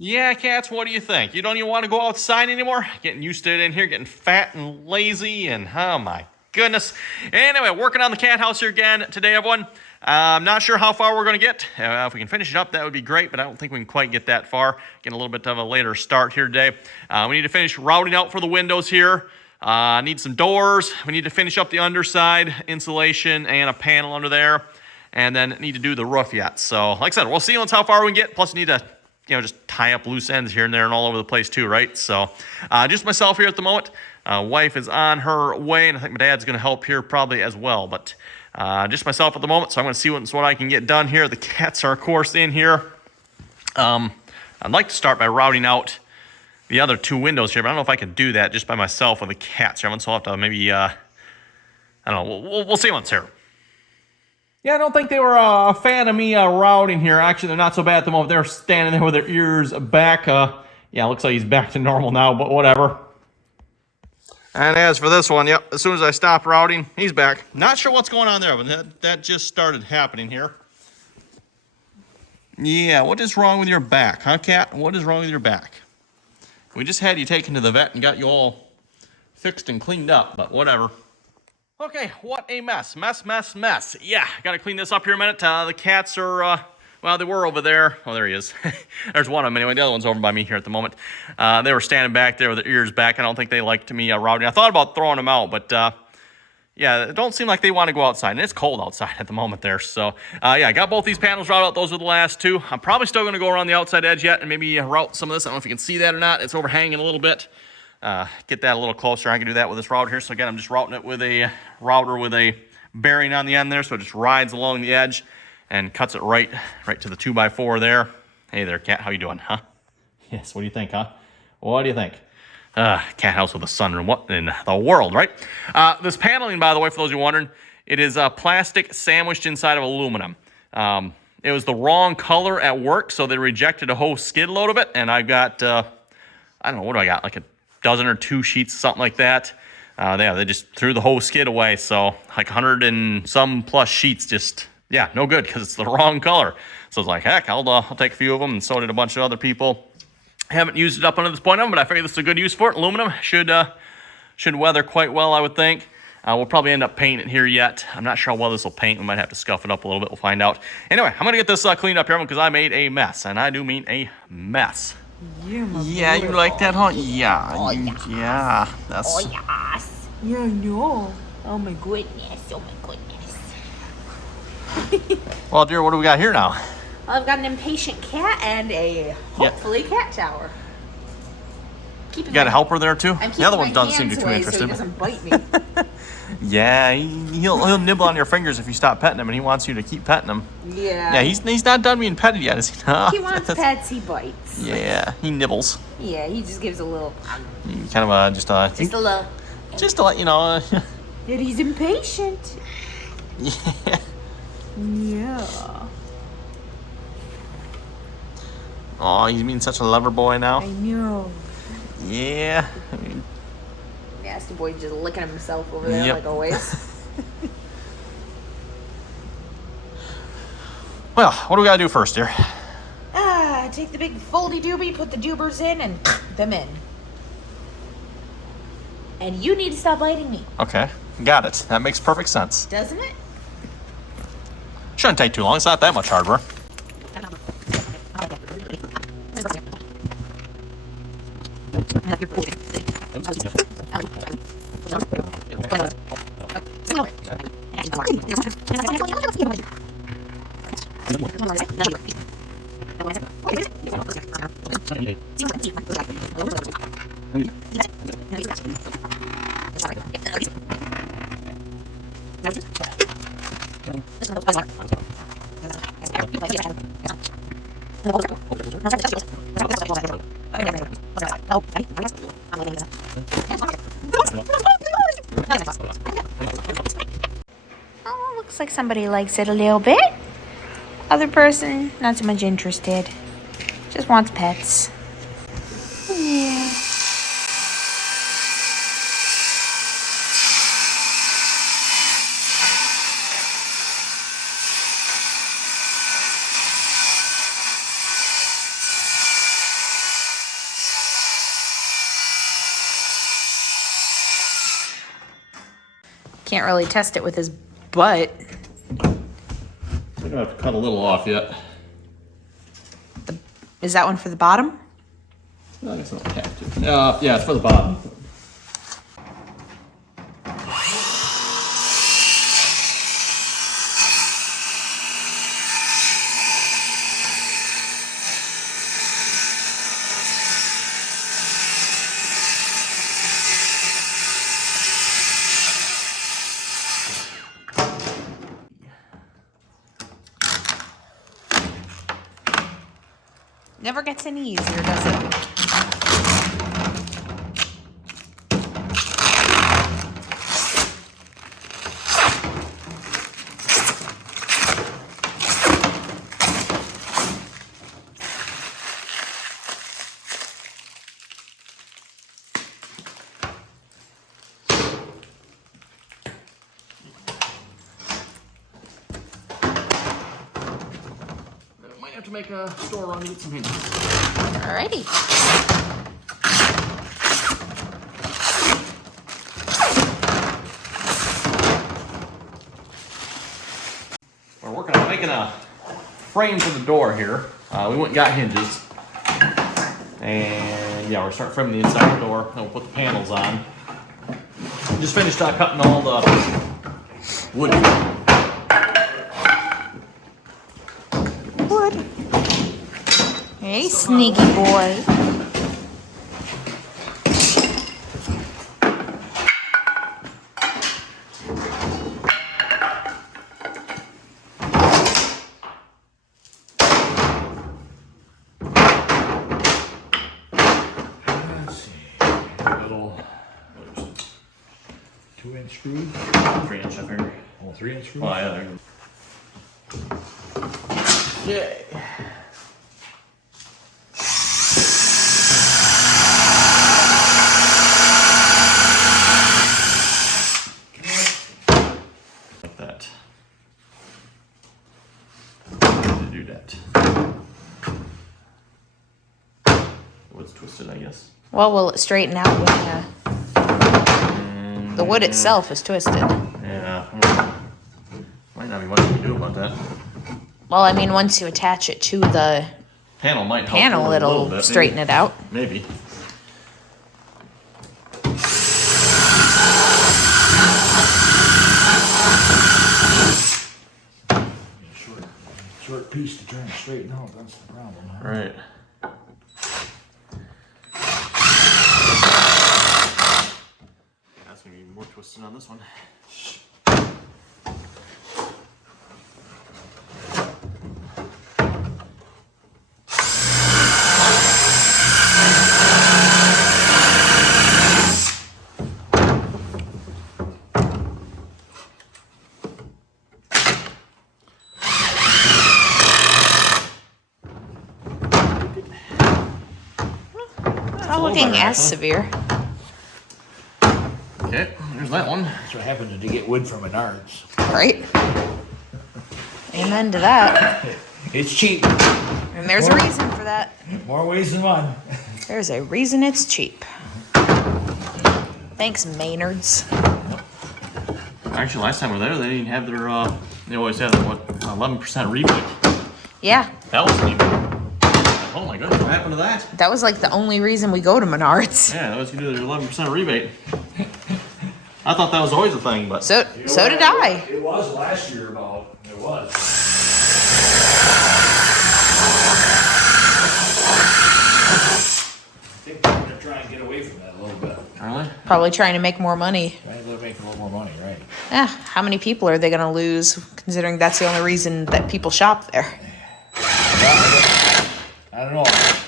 Yeah, cats, what do you think? You don't even want to go outside anymore? Getting used to it in here, getting fat and lazy, and oh my goodness. Anyway, working on the cat house here again today, everyone. I'm not sure how far we're going to get. If we can finish it up, that would be great, but I don't think we can quite get that far. Getting a little bit of a later start here today. We need to finish routing out for the windows here. Need some doors. We need to finish up the underside, insulation, and a panel under there. And then need to do the roof yet. So, like I said, we'll see how far we can get. Plus, we need to just tie up loose ends here and there and all over the place too, right? So just myself here at the moment. Wife is on her way, and I think my dad's going to help here probably as well. But just myself at the moment, so I'm going to see what I can get done here. The cats are, of course, in here. I'd like to start by routing out the other two windows here, but I don't know if I can do that just by myself with the cats here. So I'll have to maybe, I don't know, we'll see once here. Yeah, I don't think they were a fan of me routing here. Actually, they're not so bad at the moment. They're standing there with their ears back. Yeah, looks like he's back to normal now, but whatever. And as for this one, yep, as soon as I stop routing, he's back. Not sure what's going on there, but that just started happening here. Yeah, what is wrong with your back, huh, cat? What is wrong with your back? We just had you taken to the vet and got you all fixed and cleaned up, but whatever. Okay, what a mess. Mess. Yeah, gotta clean this up here a minute. The cats are, well, they were over there. Oh, there he is. There's one of them anyway. The other one's over by me here at the moment. They were standing back there with their ears back. I don't think they liked me routing. I thought about throwing them out, but yeah, it don't seem like they want to go outside. And it's cold outside at the moment there. So, yeah, I got both these panels routed out. Those are the last two. I'm probably still going to go around the outside edge yet and maybe route some of this. I don't know if you can see that or not. It's overhanging a little bit. Get that a little closer. I can do that with this router here. So again, I'm just routing it with a router with a bearing on the end there. So it just rides along the edge and cuts it right to the 2x4 there. Hey there, cat. How you doing, huh? Yes, what do you think, huh? What do you think? Cat house with a sunroom. What in the world, right? This paneling, by the way, for those who are wondering, it is plastic sandwiched inside of aluminum. It was the wrong color at work, so they rejected a whole skid load of it. And I got, I don't know, what do I got? Like a dozen or two sheets, something like that. They just threw the whole skid away. So like 100 and some plus sheets, just, yeah, no good because it's the wrong color. So I was like, heck, I'll take a few of them, and so did a bunch of other people. Haven't used it up until this point, but I figured this is a good use for it. Aluminum should weather quite well, I would think. We'll probably end up painting it here yet. I'm not sure how well this will paint. We might have to scuff it up a little bit. We'll find out. Anyway, I'm going to get this cleaned up here because I made a mess, and I do mean a mess. Yeah, you like that, huh? Yeah. Oh, yes. Yeah. That's. Oh, yes. Yeah, I know. Oh, my goodness. Well, dear, what do we got here now? Well, I've got an impatient cat and a hopefully cat tower. You got a helper there, too? I'm the other one doesn't seem to be too interested. So he doesn't bite me. Yeah, he'll nibble on your fingers if you stop petting him, and he wants you to keep petting him. Yeah. Yeah, he's not done being petted yet, is he? No. He wants pets, he bites. Yeah, he nibbles. Yeah, he just gives a little. Kind of just a little. Just to let you know. That he's impatient. Yeah. Yeah. Oh, he's being such a lover boy now. I know. Yeah. Nasty boy just licking himself over there like always. Well, what do we gotta do first, dear? Take the big foldy doobie, put the doobers in, and them in. And you need to stop biting me. Okay, got it. That makes perfect sense. Doesn't it? Shouldn't take too long. It's not that much hardware. Oh, looks like somebody likes it a little bit. Other person, not so much interested. Just wants pets. Yeah. Can't really test it with his butt. We're gonna have to cut a little off yet. Is that one for the bottom? I guess I don't have to. Yeah, it's for the bottom. Never gets any easier, does it? Might have to make a store run to get some hinges. Alrighty. We're working on making a frame for the door here. We went and got hinges. And yeah, we're starting framing the inside of the door. Then we'll put the panels on. Just finished cutting all the wood. Wood. Hey, sneaky boy. Let's see. Little, what is it? 2-inch screws? 3 inch, I figure. Oh, 3-inch screws? Oh, yeah, there you go. Yay. Like that. Do that. Wood's twisted, I guess. Well, will it straighten out when the wood itself is twisted? Yeah. Might not be much you can do about that. Well, I mean, once you attach it to the Panel might help panel, a little it'll bit, straighten it out. Maybe. Short piece to try and straighten out, that's the problem. Huh? Right. That's gonna be more twisted on this one. Not looking as severe. Okay, there's that one. That's what happened to get wood from Menards. Right? Amen to that. It's cheap. And there's a reason for that. More ways than one. There's a reason it's cheap. Thanks, Maynards. Actually, last time we were there, they didn't have their, they always had their, 11% rebate. Yeah, That wasn't even, oh my goodness, what happened to that? that was like the only reason we go to Menards. Yeah, that was gonna do their 11% rebate. I thought that was always a thing, but. So did I. It was last year about, it was. I think they're gonna try and get away from that a little bit. Really? Probably trying to make more money. Trying to make a little more money, right? Yeah, how many people are they going to lose, considering that's the only reason that people shop there? I don't know.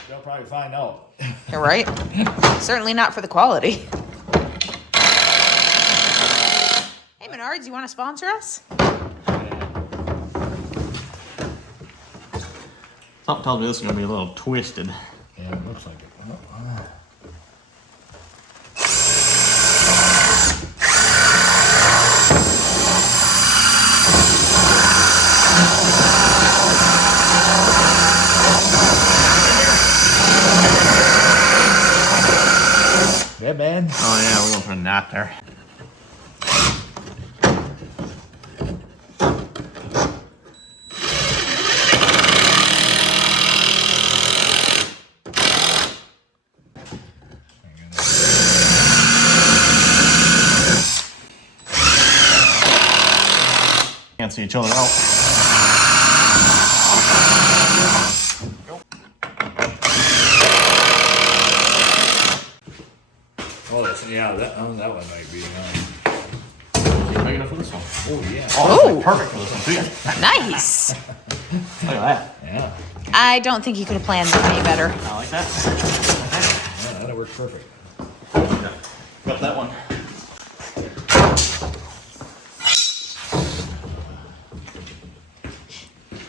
They'll probably find out. You're right. Certainly not for the quality. Hey, Menards, you want to sponsor us? Something tells me this is gonna be a little twisted. Yeah, it looks like it. Yeah, man. Oh yeah, we're going for a knot there. cancel each other out. Oh, that's, yeah, that one might be. Big enough for this one. Oh, yeah. Oh, that's perfect for this one too. Nice. Look at that. Yeah. I don't think you could have planned it any better. I like that. Yeah, that'll work perfect. Got that one.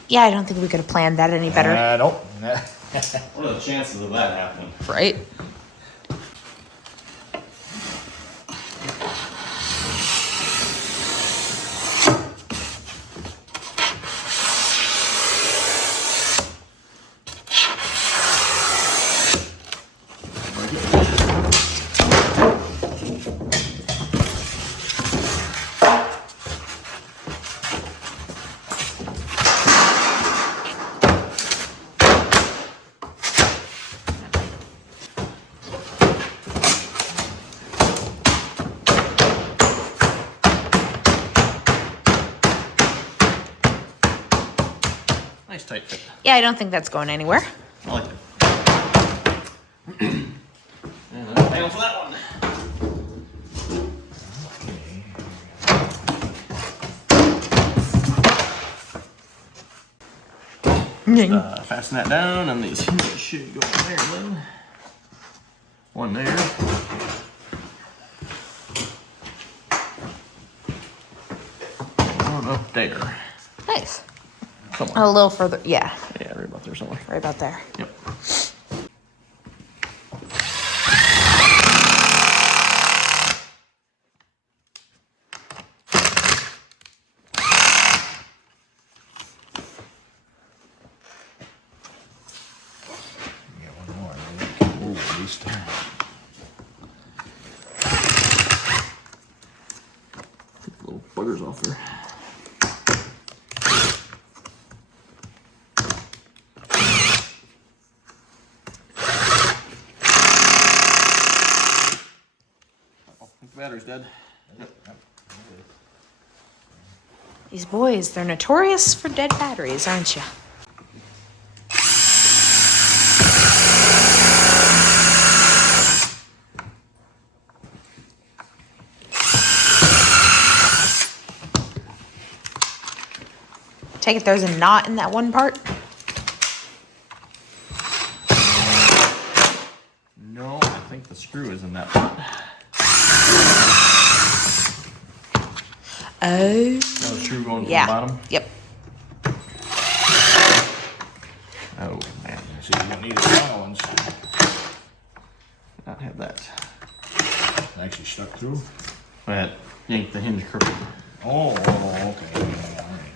Yeah, I don't think we could have planned that any better. Nope. What are the chances of that happening? Right? Nice tight fit. Yeah, I don't think that's going anywhere. I like it. And that's the handle for that one. Fasten that down, and these hinges should go in there then. One there. One up there. Nice. Somewhere. A little further. Yeah, Yeah, right about there somewhere. right about there. Yep. Get one more. Oh, at least. Little buggers off there. I think the battery's dead. These boys, they're notorious for dead batteries, aren't you? Take it there's a knot in that one part? No, I think the screw is in that part. Oh. Another screw going from Yeah. the bottom. Yep. Oh man, See, you don't need the small ones. not have that. Actually stuck through. I had yanked the hinge crooked. Oh, okay. Yeah, all right.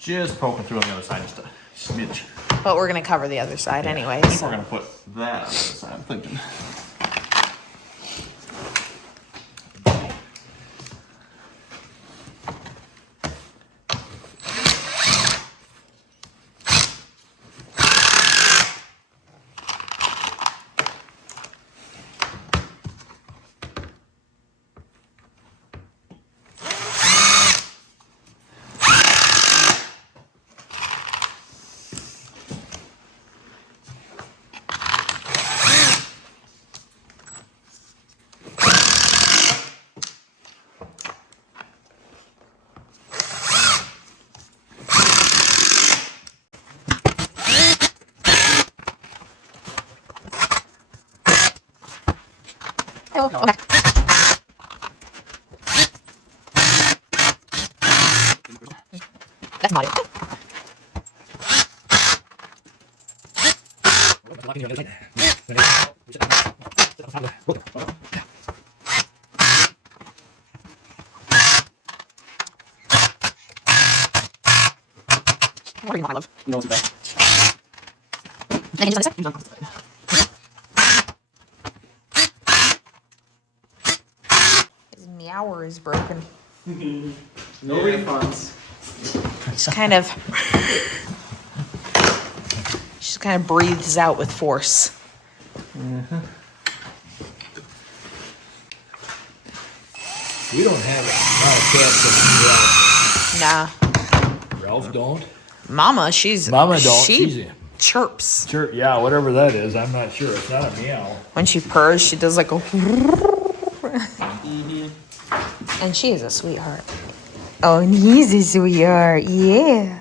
Just poking through on the other side, just a smidge. But we're gonna cover the other side anyway. I think So. we're gonna put that on the other side, I'm thinking. Oh, okay. That's not it. What do you know I love? You know what's best. Any hinges on this side? His meower is broken. No refunds. She kind of breathes out with force. We don't have a lot of cats Nah. that Ralph don't. Mama, she's... Mama don't. She She's a chirps. chirp. Yeah, whatever that is. I'm not sure. It's not a meow. When she purrs, she does like a... And she is a sweetheart. Oh, and he's a sweetheart, yeah.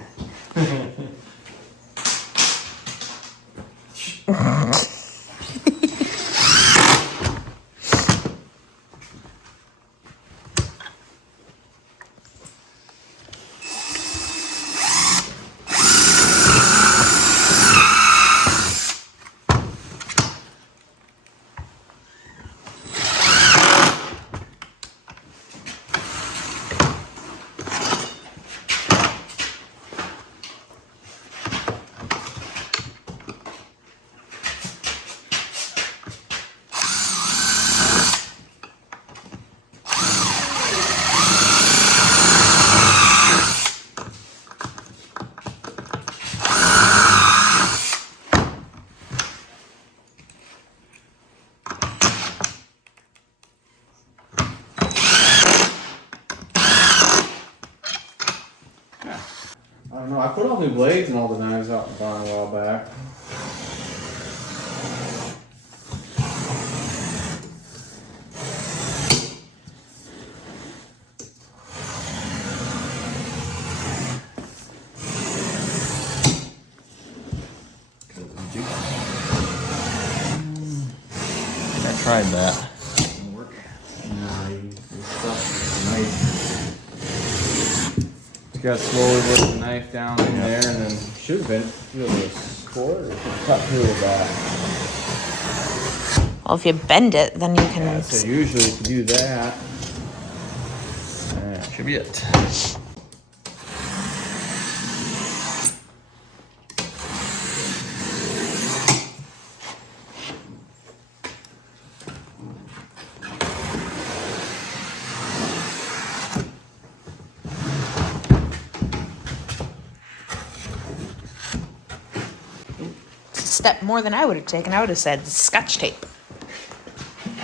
I don't know. I put all new blades and all the knives out in the barn a while back. I tried that. Doesn't work. No, your stuff knife. You gotta slowly work the knife down in there, and then should have been able to score it or cut through with that. Well, if you bend it, then you can... Yeah, so usually if you do that, That should be it. Step more than I would have taken. I would have said Scotch tape.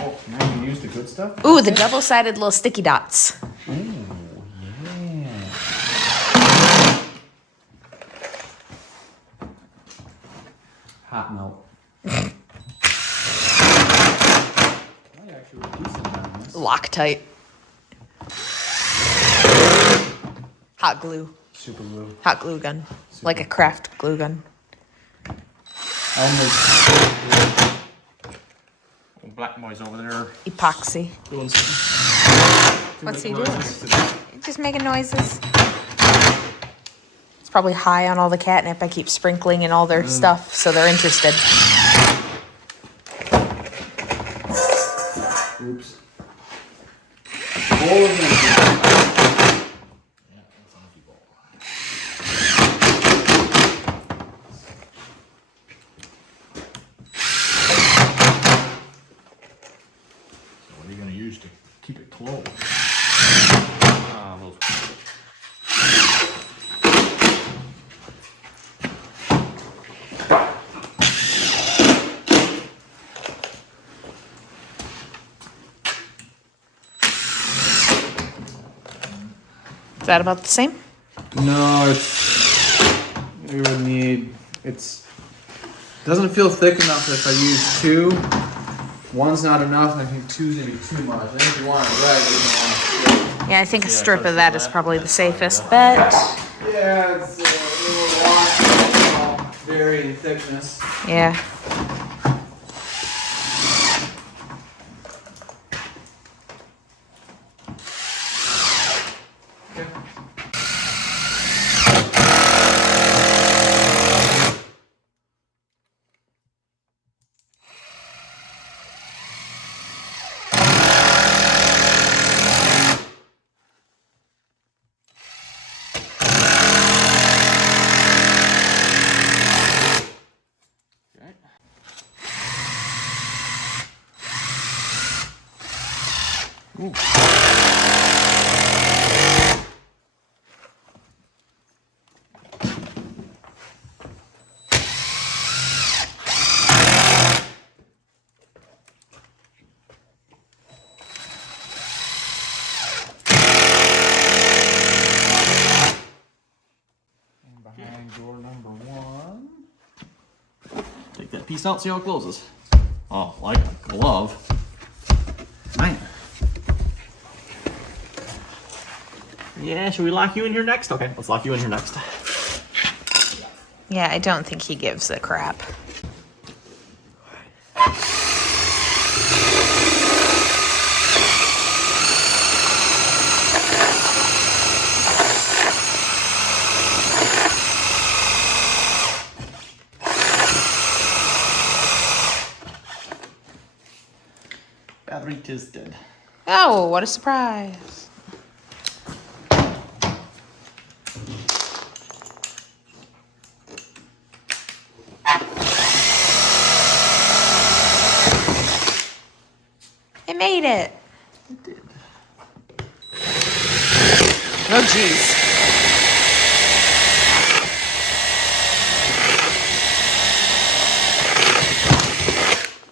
oh, now you use the good stuff. Ooh, the double-sided little sticky dots. Ooh, yeah. Hot melt. Might actually work decent on this. Loctite. Hot glue. Super glue. Hot glue gun. Like a craft glue gun. Black boy's over there Epoxy. doing something. What's he doing? Just making noises. It's probably high on all the catnip. I keep sprinkling in all their stuff, so they're interested. Oops. All of them. What are you going to use to keep it closed? Those Is that about the same? No, we would need, doesn't feel thick enough if I use two. One's not enough, and I think two's gonna be too much. I think if you want it right, you don't want it. Yeah, I think a strip of that is probably the safest bet. Yeah, it's a lot, varying thickness. Yeah. Door number 1. Take that piece out, see how it closes. Oh, like a glove. Man. Yeah, should we lock you in here next? Okay, let's lock you in here next. Yeah, I don't think he gives a crap. Battery is dead. Oh, what a surprise. It made it. It did. Oh, jeez.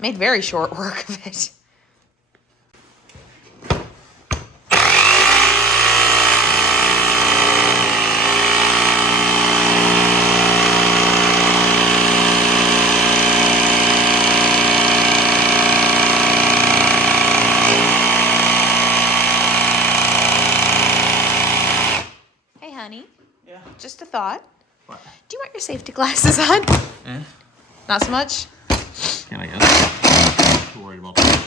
Made very short work of it. Hey, honey. Yeah. Just a thought. What? Do you want your safety glasses on? Eh? Not so much? Can I guess? Too worried about that.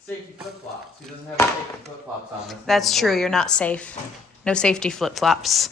Safety flip-flops. He doesn't have safety flip-flops on. That's true, you're not safe. No safety flip-flops.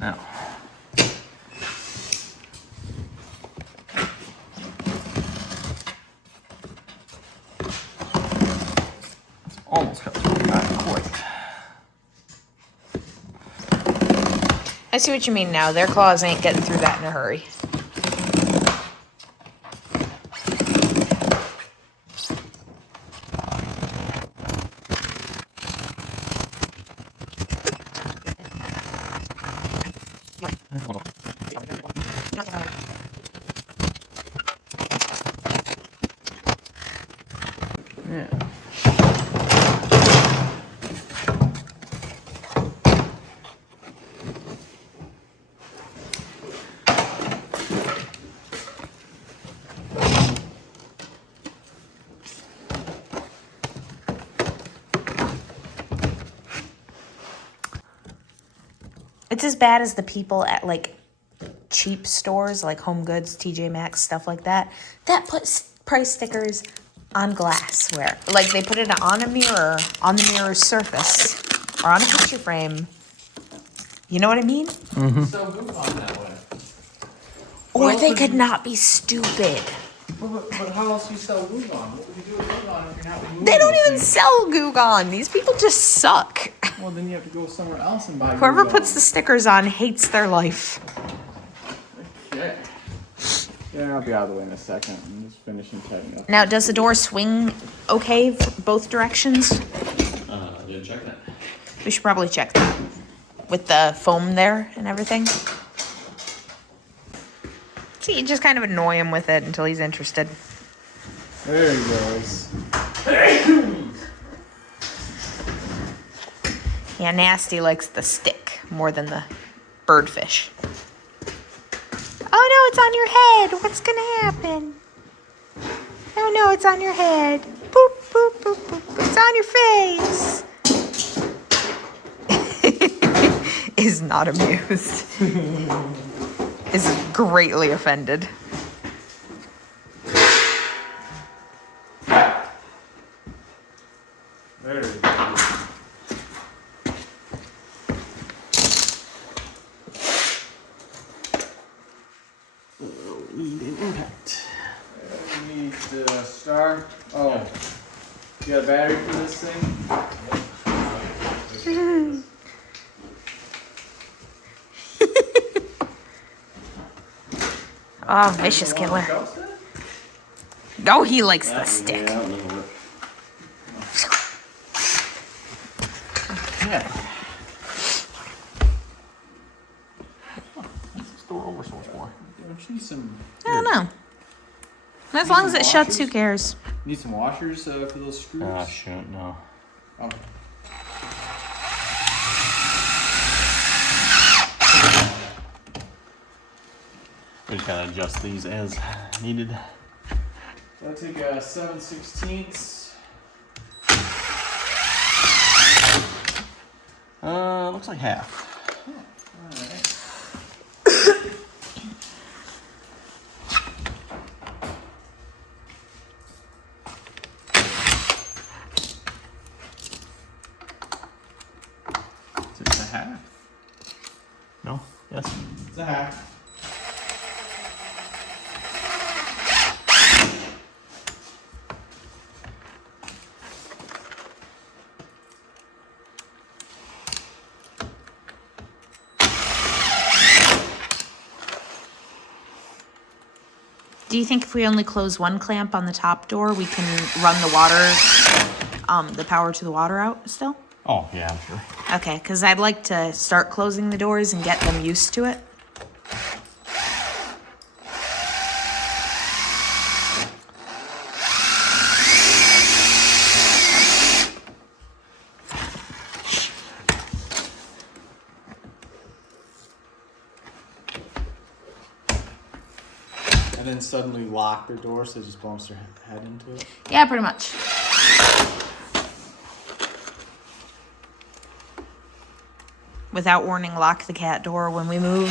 Now. It's almost cut through, not quite. I see what you mean now. Their claws ain't getting through that in a hurry. Yeah. It's as bad as the people at like cheap stores like Home Goods, TJ Maxx, stuff like that puts price stickers on glassware. Like they put it on a mirror, on the mirror's surface, or on a picture frame. You know what I mean? So move on that way. Or they could not be stupid. But how else do you sell Goo Gone? What would you do with Goo Gone if you're not removing They don't those even things? sell Goo Gone. These people just suck. Well, then you have to go somewhere else and buy Whoever Goo puts Gone. the stickers on hates their life. Okay. Yeah, I'll be out of the way in a second. I'm just finishing tightening up. Now, does the door swing okay for both directions? I didn't check that. We should probably check that with the foam there and everything. See, you just kind of annoy him with it until he's interested. There he goes. Yeah, Nasty likes the stick more than the birdfish. Oh no, it's on your head. What's gonna happen? Oh no, it's on your head. Boop, boop, boop, boop. It's on your face. Is not amused. Is greatly offended. There we go. Need an impact. We need the star. Oh, you got a battery for this thing? Oh, vicious killer. Oh, he likes the stick. Yeah. What's this door over so much more? Don't you need some? I don't know. As long as it shuts, who cares? Need some washers for those screws? Oh, shoot, no. Oh. We just gotta adjust these as needed. So I take a 7/16. Looks like half. Alright. Is it a half? No? Yes? It's a half. Do you think if we only close one clamp on the top door, we can run the water, the power to the water out still? Oh, yeah, I'm sure. Okay, because I'd like to start closing the doors and get them used to it. And then suddenly lock their door so it just bumps their head into it. Yeah, pretty much. Without warning, lock the cat door when we move.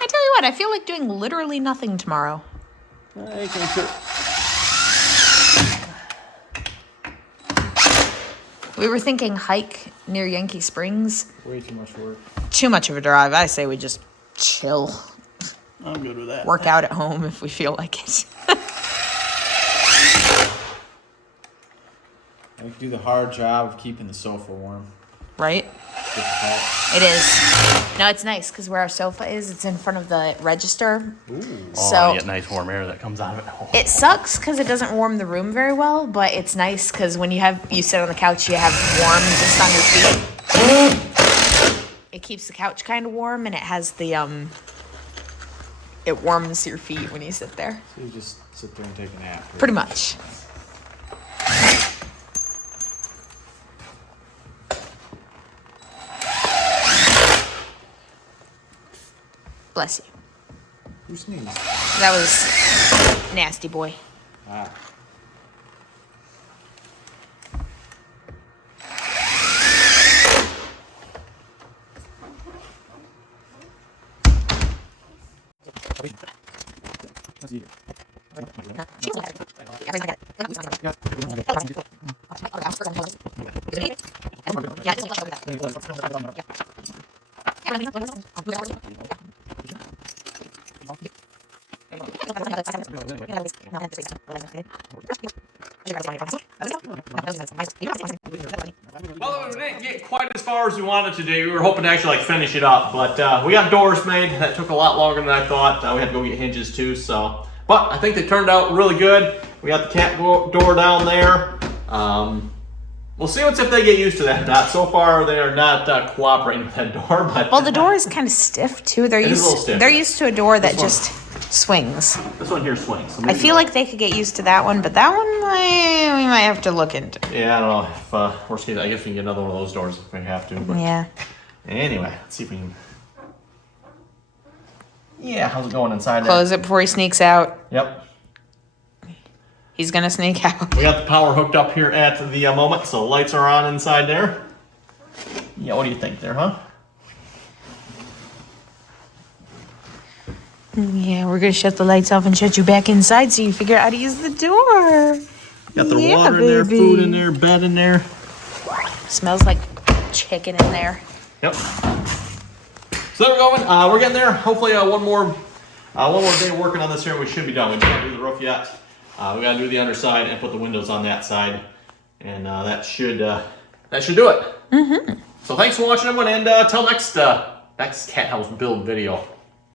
I tell you what, I feel like doing literally nothing tomorrow. I can sure. We were thinking hike near Yankee Springs. Way too much work. Too much of a drive. I say we just chill. I'm good with that. Work out at home if we feel like it. I can do the hard job of keeping the sofa warm. Right? Difficult. It is. No, it's nice because where our sofa is, it's in front of the register. Oh, So you get nice warm air that comes out of it. Oh. it sucks because it doesn't warm the room very well, but it's nice because when you sit on the couch, you have warm just on your feet. It keeps the couch kind of warm, and it has the it warms your feet when you sit there. So you just sit there and take a nap. Right? Pretty much. Bless you. Who sneezed? That was nasty boy. Ah. Well, we didn't get quite as far as we wanted to do. We were hoping to actually finish it up, but we got doors made. That took a lot longer than I thought. We had to go get hinges too, so. But I think they turned out really good. We got the cat door down there. We'll see if they get used to that or not. So far, they are not cooperating with that door. But Well, the door is kind of stiff too. They're It is a little used. stiff. They're used to a door that This one. just swings. this one here swings. So I maybe feel like they could get used to that one, but that one we might have to look into. Yeah, I don't know. If worst case, I guess we can get another one of those doors if we have to. But Yeah. anyway, let's see if we can. Yeah, how's it going inside there? Close it before he sneaks out. Yep. He's gonna sneak out. We got the power hooked up here at the moment, so the lights are on inside there. Yeah, what do you think there, huh? Yeah, we're gonna shut the lights off and shut you back inside so you figure out how to use the door. Got the Yeah, water in there, baby. food in there, bed in there. Smells like chicken in there. Yep. So there we're going. We're getting there. Hopefully, one more day working on this here, and we should be done. We can't do the roof yet. We gotta do the underside and put the windows on that side, and that should do it. Mm-hmm. So thanks for watching, everyone, and till next cat house build video.